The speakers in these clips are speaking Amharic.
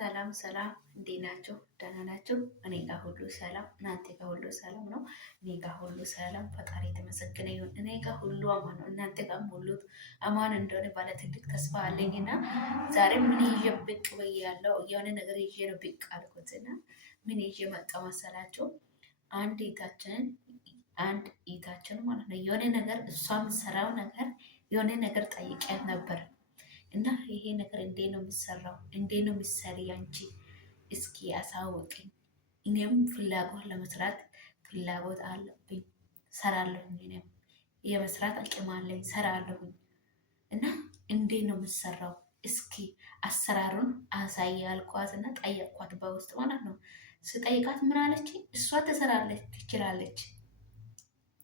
ሰላም ሰላም፣ እንዴት ናችሁ? ደህና ናችሁ? እኔ ጋር ሁሉ ሰላም፣ እናንተ ጋር ሁሉ ሰላም ነው? እኔ ጋር ሁሉ ሰላም፣ ፈጣሪ የተመሰገነ ይሁን። እኔ ጋር ሁሉ አማን ነው፣ እናንተ ጋር ሁሉ አማን እንደሆነ ባለ ትልቅ ተስፋ አለኝና ዛሬ ምን ይዤ ብቅ ብያለሁ። የሆነ ነገር ይዤ ነው ብቅ አልኩትና ምን ይዤ መጣሁ መሰላችሁ? አንድ ኢታችን ማለት ነው የሆነ ነገር እሷ የምትሰራው ነገር የሆነ ነገር ጠይቂያት ነበር እና ይሄ ነገር እንዴት ነው የሚሰራው? እንዴት ነው የሚሰሪ? አንቺ እስኪ አሳውቅኝ። እኔም ፍላጎት ለመስራት ፍላጎት አለብኝ፣ ሰራለሁኝ። እኔም የመስራት አቅም አለኝ፣ ሰራለሁኝ። እና እንዴት ነው የምሰራው? እስኪ አሰራሩን አሳይ አልኳት እና ጠየቅኳት በውስጥ ማለት ነው። ስጠይቃት ምን አለች? እሷ ትሰራለች፣ ትችላለች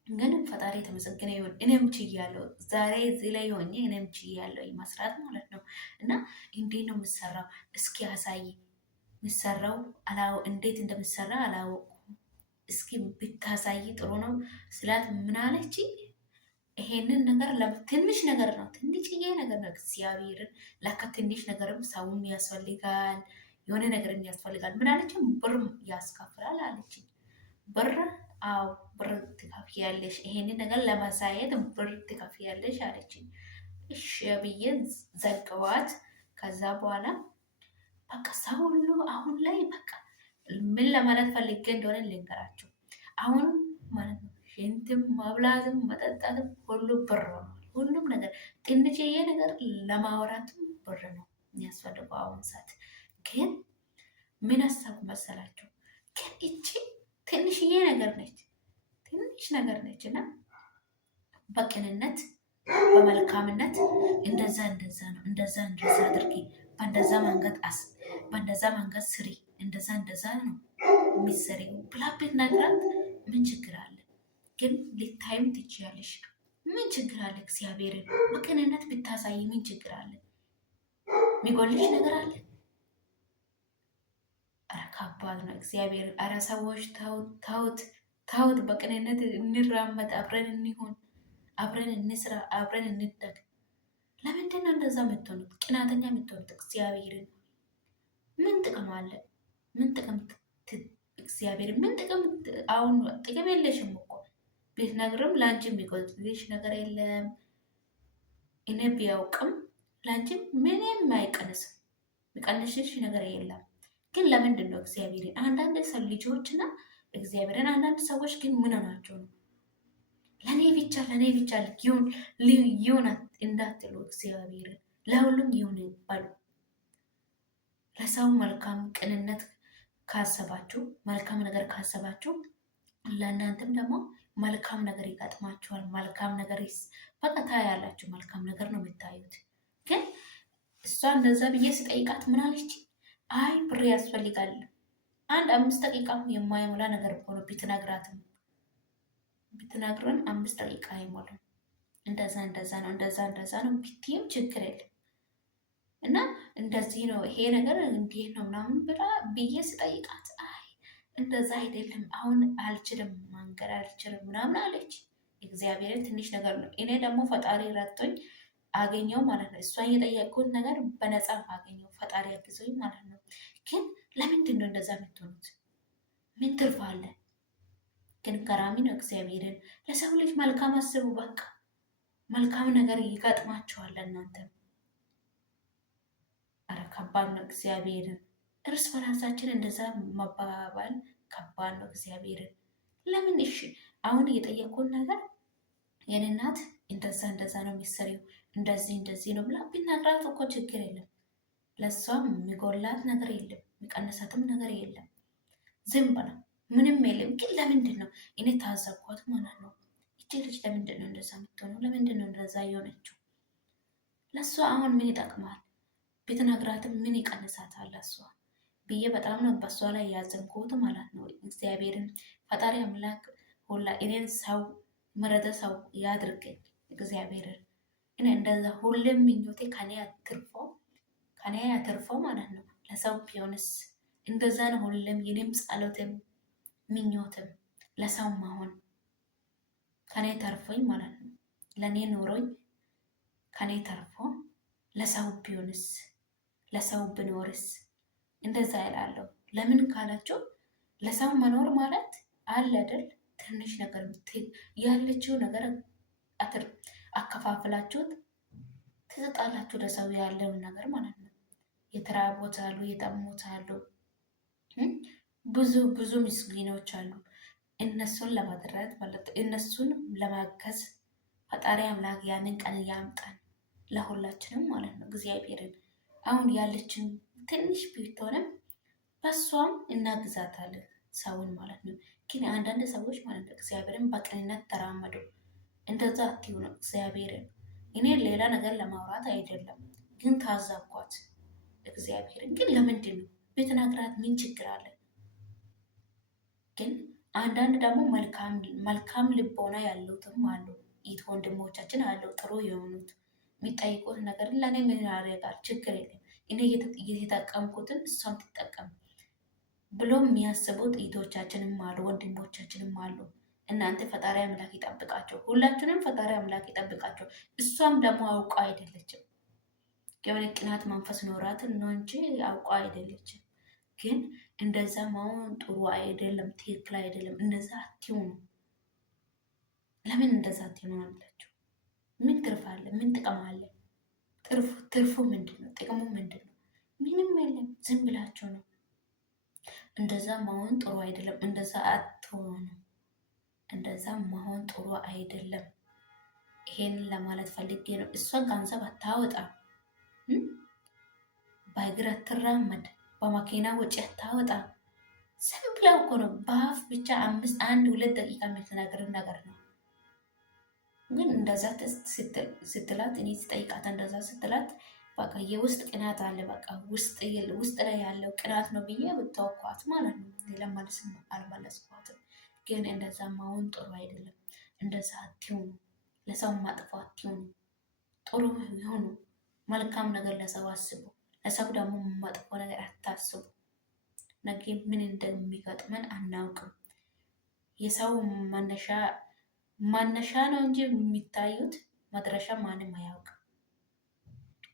ግን ፈጣሪ የተመሰገነ ይሁን እኔም ችያለሁ። ዛሬ እዚህ ላይ ሆኜ እኔም ችያለሁ መስራት ማለት ነው። እና እንዴት ነው የምሰራው? እስኪ አሳይ። የምሰራው እንዴት እንደምሰራ አላወቅኩም። እስኪ ብታሳይ ጥሩ ነው ስላት ምን አለች? ይሄንን ነገር ትንሽ ነገር ነው፣ ትንሽዬ ነገር ነው። እግዚአብሔርን ለካ ትንሽ ነገርም ሰውም ያስፈልጋል፣ የሆነ ነገርም ያስፈልጋል። ምን አለች? ብር ያስከፍላል አለች። ብር አው ብር ትከፍያለሽ፣ ይሄንን ነገር ለማሳየት ብር ትከፍያለሽ አለችኝ። እሺ ብዬ ዘግዋት። ከዛ በኋላ በቃ ሰው ሁሉ አሁን ላይ በቃ ምን ለማለት ፈልጌ እንደሆነ ልንገራቸው። አሁን ማለት ነው ሽንትም ማብላትም መጠጣትም ሁሉ ብር ሆኗል። ሁሉም ነገር ትንሽዬ ነገር ለማውራትም ብር ነው የሚያስፈልገው አሁን ሰዓት። ግን ምን አሰብኩ መሰላቸው? ግን እቺ ትንሽዬ ነገር ነች፣ ትንሽ ነገር ነች እና በቅንነት በመልካምነት እንደዛ ነው፣ እንደዛ አድርጊ፣ በእንደዛ መንገድ ስሪ፣ እንደዛ ነው የሚሰሪው ብላ ብትነግራት ምን ችግር አለ? ግን ልታይም ትችያለሽ። ምን ችግር አለ? እግዚአብሔርን በቅንነት ብታሳይ ምን ችግር አለ? የሚጎልሽ ነገር አለ? ከባድ ነው። እግዚአብሔር አረ ሰዎች ታውት በቅንነት እንራመድ፣ አብረን እንሆን፣ አብረን እንስራ፣ አብረን እንደግ። ለምንድን ነው እንደዛ የምትሆኑት? ቅናተኛ የምትሆኑት? እግዚአብሔርን ምን ጥቅም አለ? ምን ጥቅም እግዚአብሔር ምን ጥቅም? አሁን ጥቅም የለሽም እኮ ብትነግርም ለአንቺ የሚጎልሽ ነገር የለም። እኔ ቢያውቅም ለአንቺ ምንም አይቀንስም፣ የሚቀንስሽ ነገር የለም። ግን ለምንድን ነው እግዚአብሔርን አንዳንድ ሰው ልጆችና እግዚአብሔርን አንዳንድ ሰዎች ግን ምን ናቸው ነው ለኔ ብቻ ይሁን እንዳትሉ እግዚአብሔርን ለሁሉም ይሁን ባሉ። ለሰው መልካም ቅንነት ካሰባችሁ፣ መልካም ነገር ካሰባችሁ ለእናንተም ደግሞ መልካም ነገር ይገጥማችኋል። መልካም ነገር በቃ ታያላችሁ። መልካም ነገር ነው የምታዩት። ግን እሷ እንደዛ ብዬ ስጠይቃት ምን አለች? አይ ብር ያስፈልጋል። አንድ 5 ደቂቃ የማይሞላ ነገር እኮ ነው። ብትነግረን 5 ደቂቃ አይሞላም። እንደዛ ነው ብትይም ችግር የለም። እና እንደዚህ ነው ይሄ ነገር እንዲህ ነው ምናምን ብዬ ስጠይቃት አይ እንደዛ አይደለም፣ አሁን አልችልም፣ መንገድ አልችልም ምናምን አለች። እግዚአብሔርን ትንሽ ነገር ነው። እኔ ደግሞ ፈጣሪ ረድቶኝ አገኘው ማለት ነው። እሷን የጠየቁት ነገር በነፃ አገኘው፣ ፈጣሪ ያግዞኝ ማለት ነው። ግን ለምንድን ነው እንደዛ የምትሆኑት? ምን ትርፍ አለ? ግን ገራሚ ነው። እግዚአብሔርን ለሰው ልጅ መልካም አስቡ። በቃ መልካም ነገር ይገጥማችኋል እናንተ። አረ ከባድ ነው። እግዚአብሔርን እርስ በራሳችን እንደዛ መባባል ከባድ ነው። እግዚአብሔርን ለምን? እሺ አሁን የጠየቁን ነገር የኔ እናት እንደዛ ነው የሚሰሪው፣ እንደዚህ ነው ብላ ቢናግራት እኮ ችግር የለም። ለእሷም የሚጎላት ነገር የለም፣ የሚቀንሳትም ነገር የለም። ዝም ብላ ምንም የለም። ግን ለምንድን ነው እኔ ታዘብኳት ማለት ነው። እቺ ልጅ ለምንድን ነው እንደዛ የምትሆነው? ለምንድን ነው እንደዛ የሆነችው? ለእሷ አሁን ምን ይጠቅማል? ብትነግራትም ምን ይቀንሳታል ለእሷ ብዬ በጣም ነው በእሷ ላይ ያዘንኩት ማለት ነው። እግዚአብሔርን ፈጣሪ አምላክ ሁላ እኔን ሰው መረደ ሰው ያድርገኝ። እግዚአብሔርን እኔ እንደዛ ሁሌም ምኞቴ ከኔ አትርፎ ማለት ነው። ለሰው ቢሆንስ እንደዛ ነው። ሁሌም የኔም ጸሎትም ምኞትም ለሰው መሆን ከኔ ተርፎኝ ማለት ነው። ለኔ ኖሮኝ ከኔ ተርፎ ለሰው ቢሆንስ፣ ለሰው ብኖርስ እንደዛ ይላለሁ። ለምን ካላችሁ ለሰው መኖር ማለት አለ አይደል? ትንሽ ነገር ያለችው ነገር አከፋፍላችሁት ትሰጣላችሁ ለሰው ያለውን ነገር ማለት ነው። የተራቦት አሉ፣ የጠሙት አሉ፣ ብዙ ብዙ ምስኪኖች አሉ። እነሱን ለማድረግ ማለት እነሱን ለማገዝ ፈጣሪ አምላክ ያንን ቀን ያምጣን ለሁላችንም ማለት ነው። እግዚአብሔርን አሁን ያለችን ትንሽ ብትሆንም በሷም እናግዛታለን ሰውን ማለት ነው። ግን አንዳንድ ሰዎች ማለት ነው እግዚአብሔርን በቅንነት ተራመዱ። እንደዛ አትዩ ነው እግዚአብሔርን። እኔ ሌላ ነገር ለማውራት አይደለም፣ ግን ታዛብኳት እግዚአብሔርን። ግን ለምንድን ነው ብትነግራት ምን ችግር አለ? ግን አንዳንድ ደግሞ መልካም ልቦና ያሉትም አሉ። ኢት ወንድሞቻችን አለው ጥሩ የሆኑት የሚጠይቁት ነገር ለእኔ ምን ያደርጋል ችግር የለም እኔ እየተጠቀምኩትን እሷም ትጠቀም ብሎ የሚያስቡት ኢቶቻችንም አሉ፣ ወንድሞቻችንም አሉ። እናንተ ፈጣሪ አምላክ ይጠብቃቸው፣ ሁላችንም ፈጣሪ አምላክ ይጠብቃቸው። እሷም ደግሞ አውቃ አይደለችም፣ የሆነ ቅናት መንፈስ ኖራትን ነው እንጂ አውቃ አይደለችም። ግን እንደዛ መሆን ጥሩ አይደለም፣ ትክክል አይደለም። እንደዛ አትሆኑ። ለምን እንደዛ አትሆኑ አላችሁ? ምን ትርፍ አለ? ምን ጥቅም አለ? ትርፉ ምንድን ነው? ጥቅሙ ምንድን ነው? ምንም የለም። ዝም ብላችሁ ነው። እንደዛ መሆን ጥሩ አይደለም። እንደዛ አትሆኑ። እንደዛ መሆን ጥሩ አይደለም። ይሄንን ለማለት ፈልጌ ነው። እሷ ገንዘብ አታወጣም፣ በእግር አትራመድ፣ በመኪና ወጪ አታወጣም። ዝም ብላ እኮ ነው በአፍ ብቻ 1-2 ደቂቃ የምትነግርን ነገር ነው። ግን እንደዛ ስትላት እኔ ስጠይቃት እንደዛ ስትላት በቃ የውስጥ ቅናት አለ። በቃ ውስጥ ላይ ያለው ቅናት ነው ብዬ ብታወኳት ማለት ነው። ሌላ መልስ አልመለስኳትም። ግን እንደዛ መሆን ጥሩ አይደለም። እንደዛ አትሆኑ። ለሰው ማጥፎ አትሆኑ። ጥሩ ይሁኑ። መልካም ነገር ለሰው አስቡ። ለሰው ደግሞ መጥፎ ነገር አታስቡ። ነገ ምን እንደሚገጥመን አናውቅም። የሰው መነሻ ነው እንጂ የሚታዩት መድረሻ ማንም አያውቅም።